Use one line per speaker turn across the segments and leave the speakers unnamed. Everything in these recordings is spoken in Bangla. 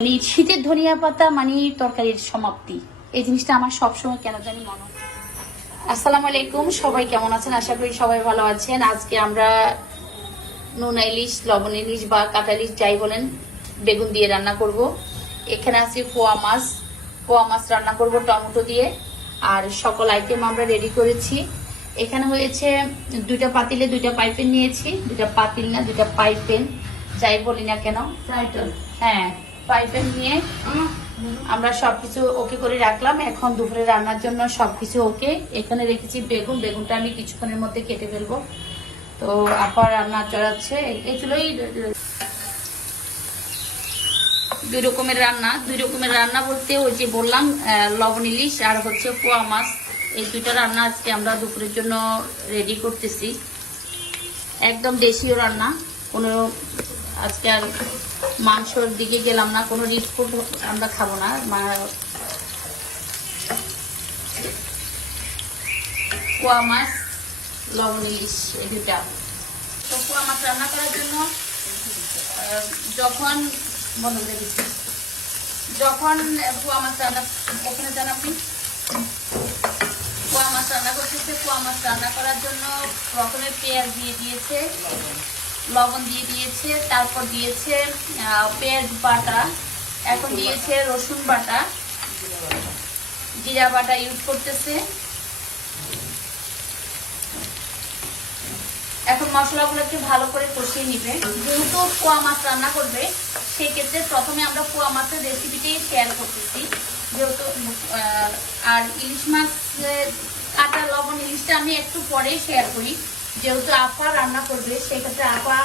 মানে শীতের ধনিয়া পাতা মানে তরকারির সমাপ্তি। এই জিনিসটা আমার সবসময় কেন জানি মনে আসসালামু আলাইকুম সবাই কেমন আছেন? আশা করি সবাই ভালো আছেন। আজকে আমরা নোনা ইলিশ লবণ ইলিশ বা কাটা ইলিশ যাই বলেন বেগুন দিয়ে রান্না করব। এখানে আছে পোয়া মাছ। পোয়া মাছ রান্না করব টমেটো দিয়ে। আর সকল আইটেম আমরা রেডি করেছি। এখানে হয়েছে দুইটা পাতিলে দুইটা পাইপেন নিয়েছি। দুইটা পাতিল না দুইটা পাইপেন যাই বলি না কেন। হ্যাঁ পাইপেন নিয়ে আমরা সবকিছু ওকে করে রাখলাম। এখন দুপুরে রান্নার জন্য সবকিছু ওকে। এখানে রেখেছি বেগুন। বেগুনটা আমি কিছুক্ষণের মধ্যে কেটে ফেলব। তো আপা রান্না চড়াচ্ছে। এগুলোই দুই রকমের রান্না। দুই রকমের রান্না বলতে ওই যে বললাম লবণ, ইলিশ আর হচ্ছে পোয়া মাছ। এই দুইটা রান্না আজকে আমরা দুপুরের জন্য রেডি করতেছি। একদম দেশীয় রান্না। কোনো আজকে আর মাংসর দিকে গেলাম না, কোনো রিচ ফুড আমরা খাব না পোয়া মাছ, লবণ ইলিশ, এই দুটা তো পোয়া মাছ রান্না করার জন্য যখন বন্ধ করে দিচ্ছি। যখন পোয়া মাছ রান্না, ওখানে যান আপনি? পোয়া মাছ রান্না করতেছে, পোয়া মাছ রান্না করার জন্য প্রথমে পেঁয়াজ দিয়ে দিয়েছে। লবণ দিয়ে দিয়েছে, তারপর দিয়েছে পেঁয়াজ বাটা, এখন দিয়েছে রসুন বাটা। জিরা বাটা ইউজ করতেছে। এখন মশলাগুলোকে ভালো করে কষিয়ে নিবে। যেহেতু পোয়া মাছ রান্না করবে সেই ক্ষেত্রে প্রথমে আমরা পোয়া মাছের রেসিপিটাই শেয়ার করতেছি। যেহেতু আর ইলিশ মাছ কাটা লবণ ইলিশটা আমি একটু পরেই শেয়ার করি। যেহেতু আপা রান্না করবে, সেক্ষেত্রে আপা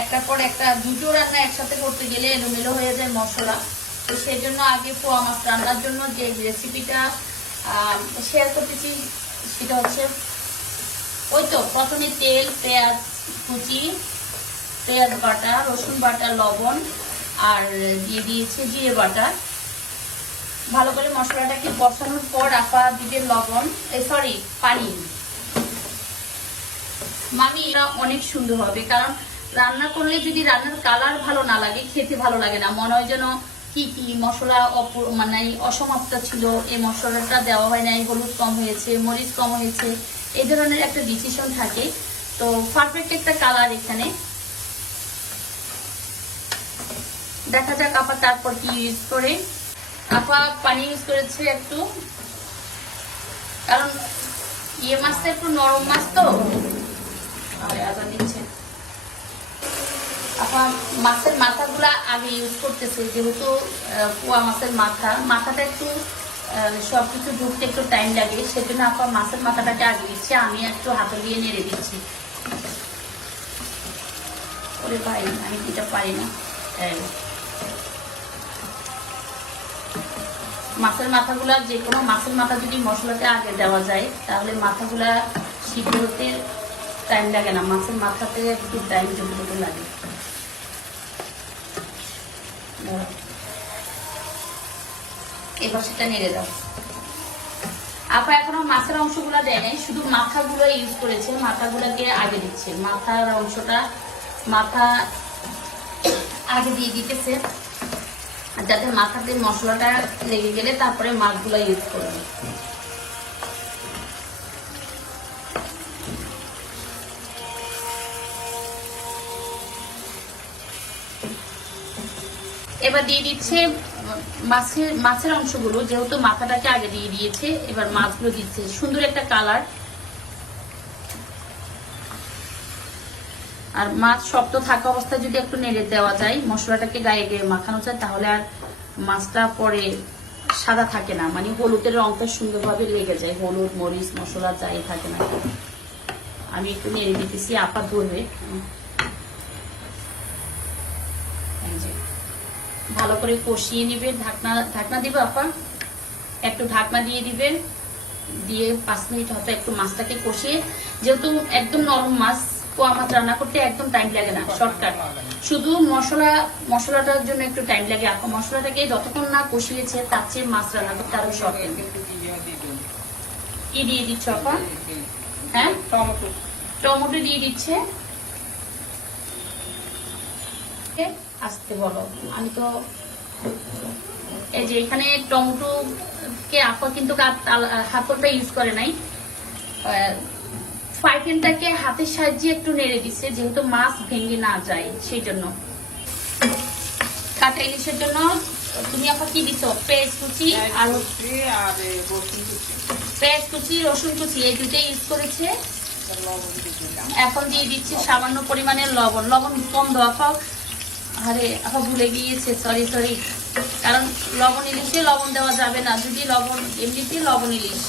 একটার পর একটা দুটো রান্না একসাথে করতে গেলে এলোমেলো হয়ে যায় মশলা। তো সেই জন্য আগে পোয়া মাছ রান্নার জন্য যে রেসিপিটা শেয়ার করতেছি, সেটা হচ্ছে ওই তো প্রথমে তেল, পেঁয়াজ কুচি, পেঁয়াজ বাটা, রসুন বাটা, লবণ, আর দিয়ে দিয়েছে জিরে বাটা। ভালো করে মশলাটাকে বসানোর পর আপা দিবে লবণ সরি পানি। মামি এটা অনেক সুন্দর হবে। কারণ রান্না করলে যদি রান্নার কালার ভালো না লাগে, খেতে ভালো লাগে না। মনে হয় যেন কি কি মশলা মানে অসমাপ্ত ছিল। এই মশলাটা দেওয়া হয় নাই, হলুদ কম হয়েছে, মরিচ কম হয়েছে। এই ধরনের একটা ডিসিশন থাকে। তো পারফেক্ট একটা কালার এখানে। দেখা যাক আপা তারপর কি ইউজ করে। আপা পানি ইউজ করেছে একটু। কারণ ইয়ে মাছটা একটু নরম মাছ তো। মাছের মাথাগুলা আগে ইউজ করতেছে যেহেতু পোয়া মাছের মাথা। মাথাটা একটু আহ, সবকিছু ঢুকতে একটু টাইম লাগে সেজন্য মাছের মাথাটাকে আগে দিচ্ছে আমি একটু হাতে দিয়ে নেড়ে দিচ্ছি। ওরে ভাই আমি এটা পারি না। মাছের মাথাগুলা যে কোনো মাছের মাথা যদি মশলাতে আগে দেওয়া যায় তাহলে মাথাগুলা সিদ্ধ হতে টাইম লাগে না, মাছের মাথাতে একটু টাইম যতটুকু লাগে। এবার সেটা নেড়ে দাও। আপা এখনও মাছের অংশগুলো দেয় নাই, শুধু মাথাগুলো ইউজ করেছে, মাথাগুলোকে আগে দিচ্ছে। মাথার অংশটা মাথা আগে দিয়ে দিতেছে, যাতে মাথাতে মশলাটা লেগে গেলে তারপরে মাছগুলো ইউজ করবে। এবার দিয়ে দিচ্ছে, মাছের মাছের অংশগুলো যেহেতু মাথাটাকে আগে দিয়ে দিয়েছে, এবার মাছগুলো দিচ্ছে। সুন্দর একটা কালার। আর মাছ শক্ত থাকা অবস্থায় যদি একটু নেড়ে দেওয়া যায়, মশলাটাকে গায়ে গায়ে মাখানো যায়, তাহলে আর মাছটা পরে সাদা থাকে না। মানে হলুদের রংটা সুন্দরভাবে লেগে যায়। হলুদ, মরিচ, মশলা যাই থাকে না আমি একটু নেড়ে দিতেছি, আপা ধরবে এই যে। ভালো করে কষিয়ে নিবে ঢাকনা ঢাকনা দিবে আপা। একটু ঢাকনা দিয়ে দিবে দিয়ে পাঁচ মিনিট হয়তো একটু মাছটাকে কষিয়ে। যেহেতু একদম নরম মাছ পোয়া মাছ রান্না করতে একদম টাইম লাগে না শর্টকাট শুধু মশলা মশলাটার জন্য একটু টাইম লাগে। আপা মশলাটাকে যতক্ষণ না কষিয়েছে তার চেয়ে মাছ রান্না করতে আরও শর্ট কি দিয়ে দিচ্ছ আপা? হ্যাঁ?
টমেটো।
টমেটো দিয়ে দিচ্ছে। আসতে বলো। আমি তো এই যে এখানে টমেটো কে আপা কিন্তু হাতটা ইউজ করে নাই। ফাইফেনটাকে হাতের সাহায্যে একটু নেড়ে দিচ্ছে যেহেতু মাছ ভেঙে না যায় সেই জন্য কাটা ইলিশের জন্য তুমি আপা কি দিছো? পেঁয়াজ কুচি আর পেঁয়াজ কুচি রসুন কুচি। এই দুটোই ইউজ করেছে। এখন দিয়ে দিচ্ছি সামান্য পরিমাণের লবণ। লবণ কম দেওয়া খাও আরে আপা ভুলে গিয়েছে সরি সরি কারণ লবণ ইলিশে লবণ দেওয়া যাবে না, যদি লবণ এমনিতে লবণ ইলিশ।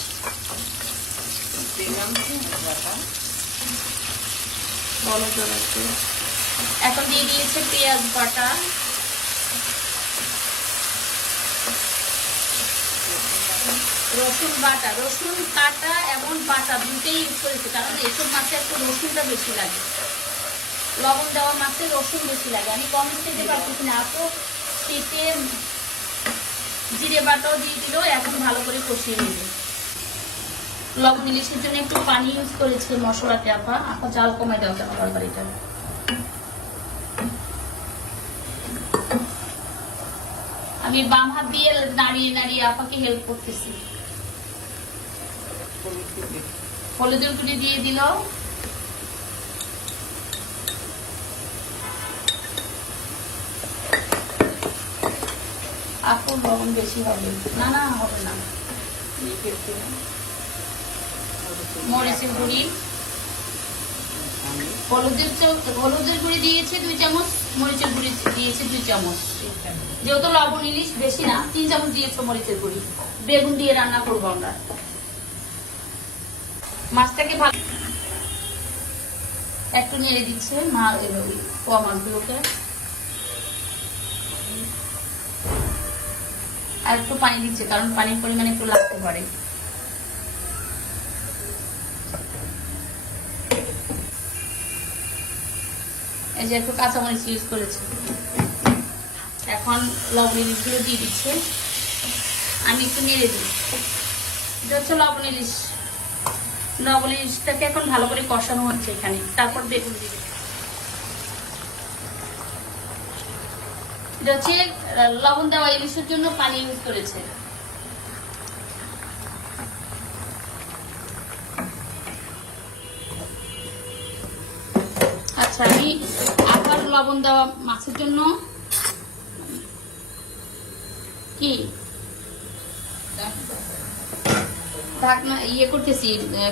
এখন দিয়ে দিয়েছে পেঁয়াজ বাটা। রসুন বাটা, রসুন কাটা এবং বাটা দুটোই ইউজ করেছে, কারণ এসব মাছে একটু রসুনটা বেশি লাগে। লবণ দেওয়া মাছে রসুন বেশি লাগে। আমি কম খেতে পারতেছি না। এত শীতে জিরে বাটাও দিয়ে দিল, এখন ভালো করে কষিয়ে নেবে। লবণ ইলিশের জন্য একটু পানি ইউজ করেছে মশলাতে, আপা। আপা জাল কমাই দেওয়া কেন তরকারিটা। আমি বাম হাত দিয়ে নাড়িয়ে নাড়িয়ে আপাকে হেল্প করতেছি।
হলুদ
হলুদের গুঁড়ি দিয়ে দিল আপু লবণ বেশি হবে। না না, হবে না। মরিচের গুঁড়ি। হলুদের হলুদের গুঁড়ি দিয়েছে দুই চামচ, মরিচের গুঁড়ি দিয়েছে দুই চামচ। যেহেতু লবণ ইলিশ বেশি না, তিন চামচ দিয়েছে মরিচের গুঁড়ি। বেগুন দিয়ে রান্না করব আমরা। মাছটাকে ভালো একটু নেড়ে দিচ্ছে মা ওই পোয়া মাছগুলোকে। আর একটু পানি দিচ্ছে, কারণ পানির পরিমাণ একটু লাগতে পারে। এই যে একটু কাঁচামরিচ ইউজ করেছে। এখন লবণ ইলিশগুলো দিয়ে দিচ্ছে। আমি একটু নেড়ে দিই। এটা হচ্ছে লবণ ইলিশ লবণ ইলিশটাকে এখন ভালো করে কষানো হচ্ছে এখানে। তারপর বেগুন দিয়ে এটা হচ্ছে লবণ দেওয়া ইলিশের জন্য পানি ইউজ করেছে। আচ্ছা আমি আবার লবণ দেওয়া মাছের জন্য কি? ঢাকনা ইয়ে করতেছি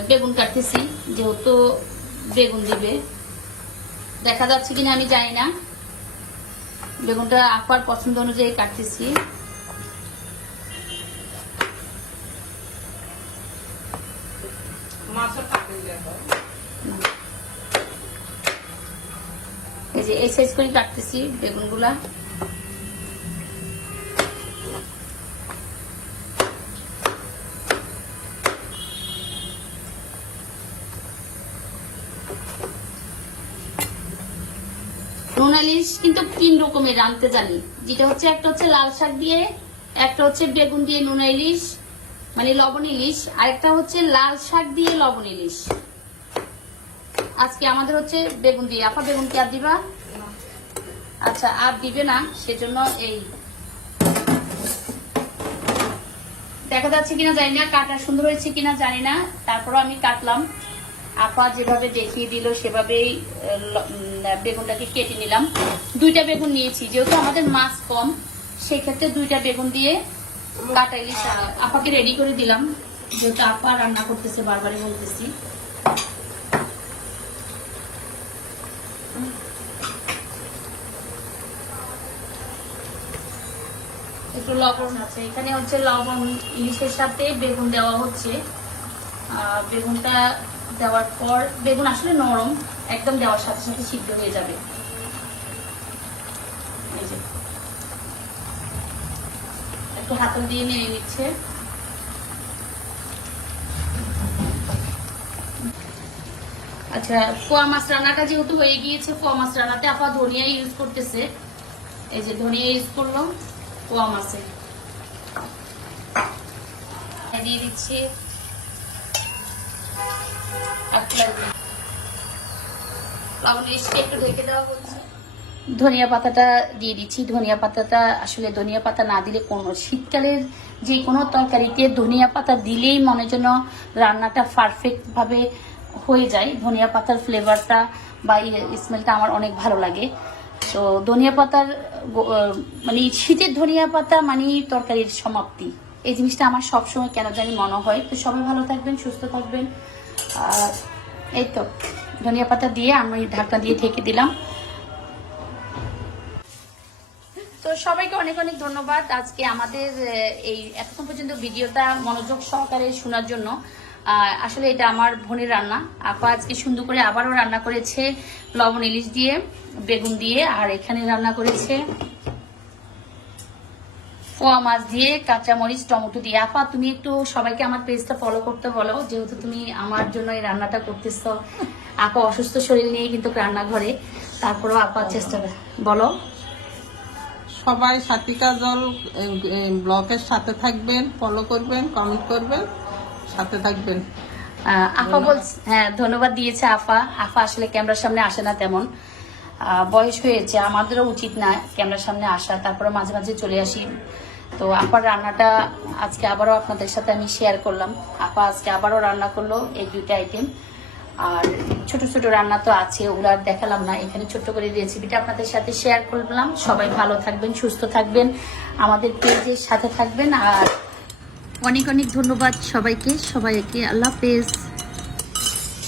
বেগুন কাটতেছি, যেহেতু বেগুন দিবে। দেখা যাচ্ছে কিনা আমি জানি না। বেগুনটা আপার পছন্দ অনুযায়ী কাটতেছি। এই যে এই সাইজ করে কাটতেছি বেগুনগুলা। নোনা ইলিশ কিন্তু তিন রকমের রাঁধতে জানি। যেটা হচ্ছে একটা হচ্ছে লাল শাক দিয়ে, একটা হচ্ছে বেগুন দিয়ে নোনা ইলিশ মানে লবণ ইলিশ, আর একটা হচ্ছে লাল শাক দিয়ে লবণ ইলিশ। আজকে আমাদের হচ্ছে বেগুন দিয়ে। আপা বেগুন কি আর দিবা? আচ্ছা আর দিবে না, সেজন্য এই। দেখা যাচ্ছে কিনা জানি না, কাটা সুন্দর হয়েছে কিনা জানি না। তারপরও আমি কাটলাম। আপা যেভাবে দেখিয়ে দিল, সেভাবেই বেগুনটাকে কেটে নিলাম। দুইটা বেগুন নিয়েছি, যেহেতু আমাদের মাছ কম সেই ক্ষেত্রে দুইটা বেগুন দিয়ে কাটা ইলিশ আপাকে রেডি করে দিলাম। যেহেতু আপা রান্না করতেছে, বারবারই বলতেছি। একটু লবণ আছে। এখানে হচ্ছে লবণ, ইলিশের সাথে বেগুন দেওয়া হচ্ছে। বেগুনটা দেওয়ার পর, বেগুন আসলে নরম একদম দেওয়ার সাথে সাথে সিদ্ধ হয়ে যাবে। একটু হাতল দিয়ে নেড়ে নিচ্ছে। আচ্ছা ফোয়া মাছ রান্নাটা যেহেতু হয়ে গিয়েছে ফোয়া মাছ রান্নাতে আপা ধনিয়া ইউজ করতেছে। এই যে ধনিয়া ইউজ করলাম, পোয়া মাছে। দিয়ে দিচ্ছি। ধনিয়া পাতাটা দিয়ে দিচ্ছি। ধনিয়া পাতাটা আসলে ধনিয়া পাতা না দিলে কোনো শীতকালের যে কোনো তরকারিতে ধনিয়া পাতা দিলেই মনে যেন রান্নাটা পারফেক্ট ভাবে হয়ে যায়। ধনিয়া পাতার ফ্লেভারটা বা স্মেলটা আমার অনেক ভালো লাগে। তো ধনিয়া পাতার মানে শীতের ধনিয়া পাতা মানে তরকারির সমাপ্তি। এই জিনিসটা আমার সবসময় কেন জানি মনে হয়। তো সবাই ভালো থাকবেন, সুস্থ থাকবেন। আর এই তো। ধনিয়া পাতা দিয়ে আমি ঢাকা দিয়ে ঢেকে দিলাম। তো সবাইকে অনেক অনেক ধন্যবাদ আজকে আমাদের এই এতক্ষণ পর্যন্ত ভিডিওটা মনোযোগ সহকারে শোনার জন্য। আসলে এটা আমার বোনের রান্না। আপা আজকে সুন্দর করে আবারও রান্না করেছে লবণ ইলিশ দিয়ে, বেগুন দিয়ে, আর এখানে রান্না করেছে পোয়া মাছ দিয়ে কাঁচা মরিচ টমেটো দিয়ে। আপা, তুমি একটু সবাইকে আমার পেজটা ফলো করতে বলো, যেহেতু তুমি আমার জন্য এই রান্নাটা করতেছ। আপা অসুস্থ শরীর নিয়ে কিন্তু রান্নাঘরে তারপরেও আপা চেষ্টা বলো।
সবাই সাতিকা জল ব্লকের সাথে থাকবেন ফলো করবেন কমেন্ট করবেন সাথে থাকবেন।
আফা বলছে হ্যাঁ ধন্যবাদ দিয়েছে আফা আফা আসলে ক্যামেরার সামনে আসে না তেমন। বয়স হয়েছে আমাদেরও উচিত না ক্যামেরার সামনে আসা তারপরে মাঝে মাঝে চলে আসি। তো আপার রান্নাটা আজকে আবারও আপনাদের সাথে আমি শেয়ার করলাম। আপা আজকে আবারও রান্না করল এই দুইটা আইটেম আর ছোট ছোট রান্না তো আছে, ওগুলো আর দেখালাম না। এখানে ছোট্ট করে রেসিপিটা আপনাদের সাথে শেয়ার করলাম। সবাই ভালো থাকবেন, সুস্থ থাকবেন, আমাদের পেজের সাথে থাকবেন। আর অনেক অনেক ধন্যবাদ সবাইকে। সবাইকে আল্লাহ হাফেজ।